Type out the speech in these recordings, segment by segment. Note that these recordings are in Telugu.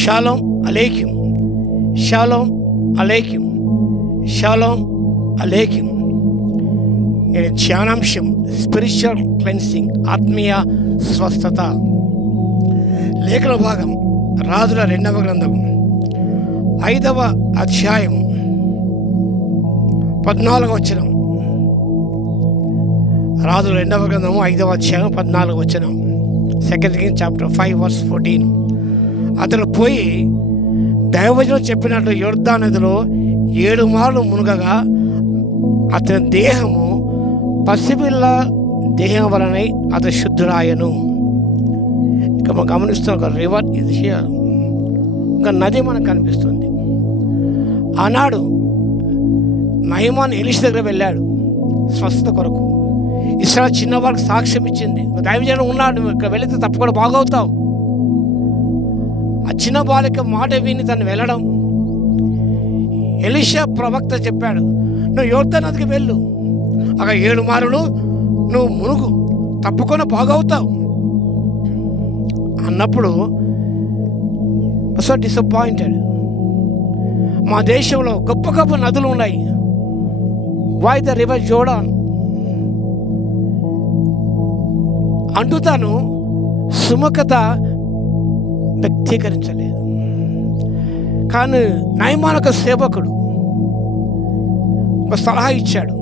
షాలోమ్ అలేకిం, షాలోమ్ అలేకిం, షాలోమ్ అలేకిం. నేను ధ్యానాంశం స్పిరిచువల్ క్లెన్సింగ్, ఆత్మీయ స్వస్థత. లేఖన భాగం రాజుల 2వ గ్రంథం 5వ అధ్యాయం 14వ వచనం. రాజుల 2వ గ్రంథము 5వ అధ్యాయం 14వ వచనం. 2 Kings chapter 5 verse 14. అతడు పోయి దైవజనం చెప్పినట్లు యొర్దాను నదిలో 7 మార్లు మునుగగా అతని దేహము పసిపిల్ల దేహం వలనై అతడు శుద్ధుడాయను. ఇక మనం గమనిస్తున్న ఒక రివర్ ఇది హియర్, ఒక నది మనకు కనిపిస్తుంది. ఆనాడు నయమాన్ ఎలీషా దగ్గర వెళ్ళాడు స్వస్థత కొరకు. ఇస్రాయేల్ చిన్నవాళ్ళకి సాక్ష్యం ఇచ్చింది, దైవజనం ఉన్నాడు, ఇక్కడ వెళితే తప్పకుండా బాగవుతావు. ఆ చిన్న బాలిక మాట విని తను వెళ్ళడం. ఎలీషా ప్రవక్త చెప్పాడు, నువ్వు యొర్దాను నదికి వెళ్ళు, అక్కడ 7 మార్లు నువ్వు మునుగు, తప్పకుండా బాగవుతావు అన్నప్పుడు సో డిసప్పాయింటెడ్. మా దేశంలో గొప్ప గొప్ప నదులు ఉన్నాయి. వై ద రివర్ జోర్డాన్ అంటూ తాను సుముఖత వ్యక్తీకరించలేదు. కానీ నయమాన్ ఒక సేవకుడు ఒక సలహా ఇచ్చాడు,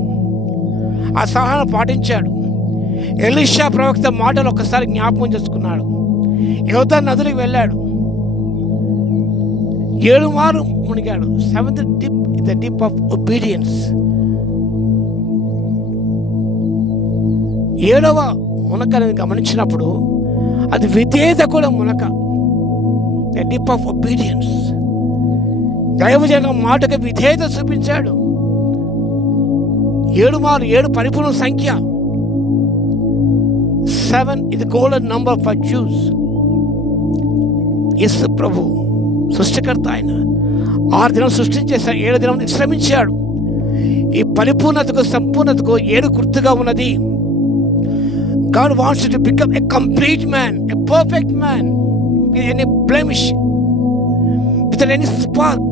ఆ సలహాను పాటించాడు. ఎలీషా ప్రవక్త మాటలు ఒకసారి జ్ఞాపకం చేసుకున్నాడు. యొర్దాను నదికి వెళ్ళాడు, 7 మార్లు మునిగాడు. 7th dip is the dip of obedience. 7వ మునక అనేది గమనించినప్పుడు అది విధేయత కూడా మునక, ద డిప్ ఆఫ్ ఒబీడియన్స్. దైవజనం మాటకు విధేయత చూపించాడు. 7 మార్లు 7 పరిపూర్ణ సంఖ్య. 7 is the golden number for Jews. యేసు ప్రభు సృష్టికర్త, ఆయన 6 దినం సృష్టించేశాడు, 7వ దినం విశ్రమించాడు. ఈ పరిపూర్ణతకు సంపూర్ణతకు 7 గుర్తుగా ఉన్నది. God wants you to become a complete man, a perfect man, with any blemish, without any spark.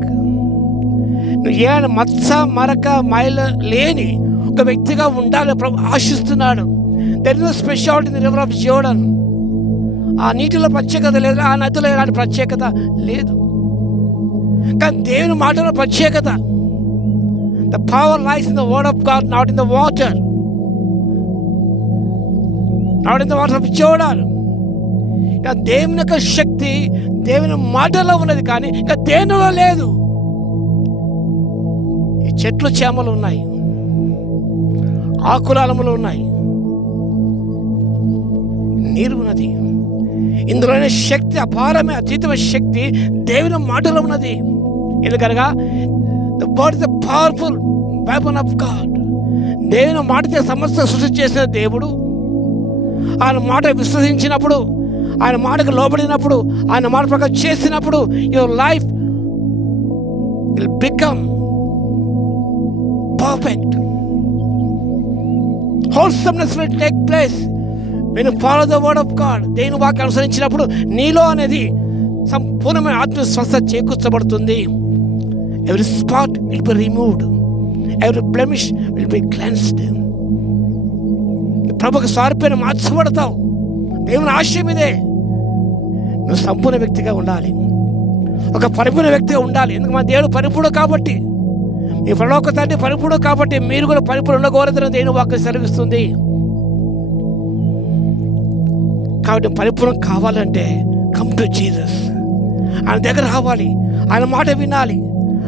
నువ్వు ఏ మత్స మరక మైల లేని ఒక వ్యక్తిగా ఉండాలని ప్రభు ఆశిస్తున్నాడు. There is no speciality in the river of Jordan. ఆ నీటిలో ప్రత్యేకత లేదు, ఆ నదిలో ఎలాంటి ప్రత్యేకత లేదు. కానీ దేవుని మాటలో ప్రత్యేకత. The power lies in the word of God, not in the water. Not in the water of Jordan. ఇంకా దేవుని యొక్క శక్తి దేవుని మాటలో ఉన్నది, కానీ ఇంకా దేనిలో లేదు. ఈ చెట్లు చేమలు ఉన్నాయి, ఆకులాలములు ఉన్నాయి, నీరు ఉన్నది. ఇందులోనే శక్తి అపారమే, అతీతమైన శక్తి దేవుని మాటలో ఉన్నది. ఎందుకనగా the word is the powerful weapon of God. దేవుని మాటతో సమస్త సృష్టి చేసిన దేవుడు. ఆయన మాట విశ్వసించినప్పుడు, ఆయన మాటకు లోబడినప్పుడు, ఆయన మాట ప్రకారం చేసినప్పుడు your life will become perfect. హోల్సమ్నెస్ will take place when you follow the word of God. దేవుని వాక్యాన్ని అనుసరించినప్పుడు నీలో అనేది సంపూర్ణమైన ఆత్మ స్వస్థత చేకూర్చబడుతుంది. Every spot will be removed, every blemish will be cleansed. ప్రభుకు స్వార్పేణ మార్చబడతావు. దేవుని ఆశయం ఇదే, నువ్వు సంపూర్ణ వ్యక్తిగా ఉండాలి, ఒక పరిపూర్ణ వ్యక్తిగా ఉండాలి. ఎందుకు మన దేవుడు పరిపూర్ణ కాబట్టి, మీ పరలోక తండ్రి పరిపూర్ణ కాబట్టి మీరు కూడా పరిపూర్ణ ఉండకూడదని దేవుని వాక్యం సెలవిస్తుంది. కాబట్టి పరిపూర్ణం కావాలంటే కమ్ టు జీసస్. ఆయన దగ్గర రావాలి, ఆయన మాట వినాలి.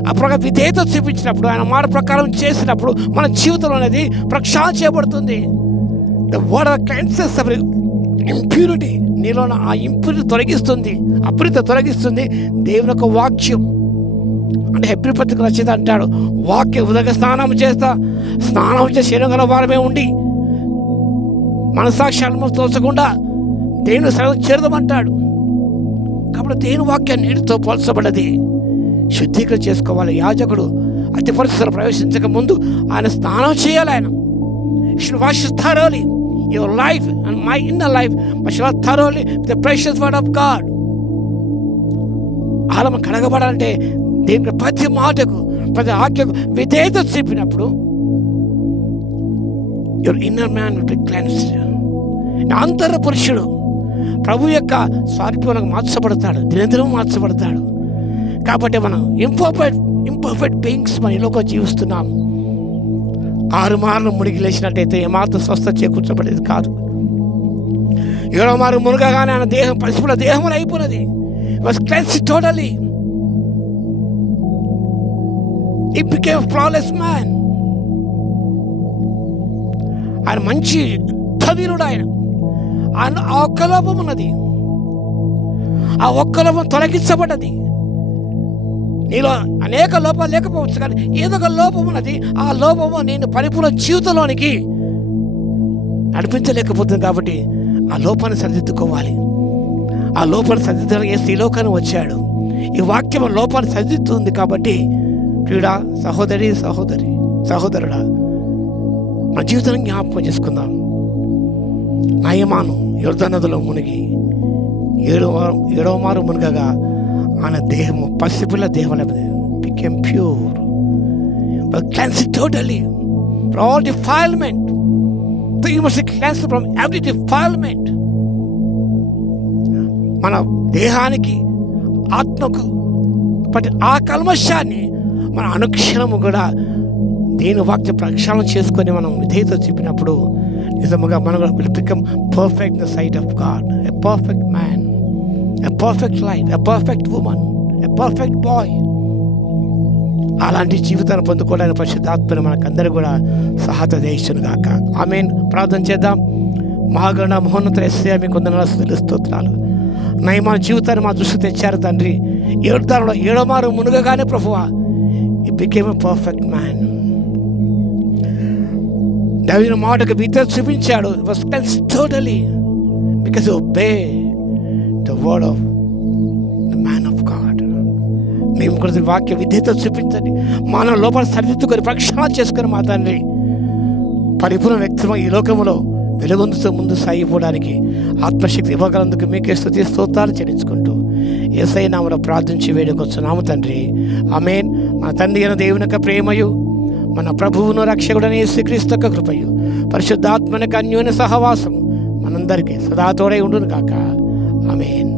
ఆ ప్రకారం విధేయత చూపించినప్పుడు, ఆయన మాట ప్రకారం చేసినప్పుడు మన జీవితంలో అనేది ప్రక్షాళన చేయబడుతుంది. The word cleanses every impurity. నీలో ఆ ఇంప్యూరిటీ తొలగిస్తుంది, అప్రీత తొలగిస్తుంది దేవుని యొక్క వాక్యం. అంటే హెబ్రీ పత్రిక రచయిత అంటాడు, వాక్య ఉదక స్నానం చేస్తా, స్నానం చేసి శరీరం గల వారమే ఉండి మనసాక్షి తోచకుండా దేవుని సరళ చేరదమంటాడు. కాబట్టి దేవుని వాక్యం నీటితో పోల్చబడ్డది. శుద్ధీకరణ చేసుకోవాలి. యాజకుడు అతి పరిస్థితులు ప్రవేశించక ముందు ఆయన స్నానం చేయాలి. ఆయన should wash thoroughly your life and my inner life, but shall thoroughly with the precious word of God. ఆత్మ కడగబడాలంటే దీనికి ప్రతి మాటకు ప్రతి ఆజ్ఞకు విధేయత చూపినప్పుడు your inner man will be cleansed. అంతర పురుషుడు ప్రభు యొక్క స్వారూప్యంగా మార్చబడతాడు, దినదినం మార్చబడతాడు. కాబట్టి మనం ఇంపర్ఫెక్ట్ బీయింగ్స్ మన ఇలోకి జీవిస్తున్నాం. 6 మార్లు మునిగి లేచినట్టయితే ఏమాత్రం స్వస్థత చేకూర్చబడేది కాదు. 7వ మారు మునగగానే ఆయన దేహం పరిశుభ్ర దేహం అయిపోయినది. Was cleansed totally. He became a flawless man. ఆయన మంచి ధీరుడు. ఆయన ఆ ఒక్క లోపం ఉన్నది, ఆ ఒక్క లోపం తొలగించబడ్డది. నీలో అనేక లోపాలు లేకపోవచ్చు, కానీ ఏదో ఒక లోపం ఉన్నది. ఆ లోపము నేను పరిపూర్ణ జీవితంలోనికి నడిపించలేకపోతుంది. కాబట్టి ఆ లోపాన్ని సరిదిద్దుకోవాలి. ఆ లోపాన్ని సరిదిద్దడానికి యేసు ఈ లోకానికి వచ్చాడు. ఈ వాక్యం లోపాన్ని సరిదిద్దుతుంది. కాబట్టి ప్రియుడా, సహోదరుడా, మన జీవితాన్ని జ్ఞాపకం చేసుకుందాం. నయమాను యొర్దాను నదిలో మునిగి 7వ మారు మునగగా ఆయన దేహము పసిపిల్ల దేహం became pure, but cleansed totally from all defilement. So you must be cleansed from every defilement. మన దేహానికి ఆత్మకు బట్ ఆ కల్మషాన్ని మన అనుక్షణము కూడా దేని వాక్యం ప్రక్షాళన చేసుకొని మనం విధేయత చూపినప్పుడు నిజముగా మనం will become perfect in the sight of God. A perfect man, a perfect life, a perfect women, a perfect boy. అలాంటి జీవితాన్ని పొందుకోవడానికి పరిశుద్ధాత్మను మనకందరూ కూడా సహాయత చేయించును గాక. ఆమేన్. ప్రార్థన చేద్దాం. మహాగణ మహోన్నత యేసయ్యా, మీకు వందనాలు, స్తుతులు, స్తోత్రాలు. నయమాన జీవితాన్ని మా దృష్టి తెచ్చారు తండ్రి. 7వ మారు మునుగగానే ప్రభువా, he became a perfect man. దావీదు మాటకు విధేయత చూపించాడు. was cleansed totally because he obeyed the word of the man of God. మేము కూడా వాక్య విధేయత చూపించండి. మానవ లోపాలు సరిదిద్దుకొని ప్రక్షాళన చేసుకొని మా తండ్రి పరిపూర్ణ వ్యక్తిత్వం ఈ లోకంలో వెలుగొందుతూ ముందు సాగిపోవడానికి ఆత్మశక్తి ఇవ్వగలందుకు మీకే స్తుతి స్తోత్రాలు చెల్లించుకుంటూ యేసయ్య నామములో ప్రార్థించి వేడుకొచ్చున్నాము తండ్రి. ఆమేన్. మన తండ్రి అయిన దేవుని యొక్క ప్రేమయు, మన ప్రభువును రక్షకుడైన యేసుక్రీస్తు యొక్క కృపయు, పరిశుద్ధాత్మని అన్యోన్య సహవాసము మనందరికీ సదా తోడై ఉండును కాక. ఆమేన్.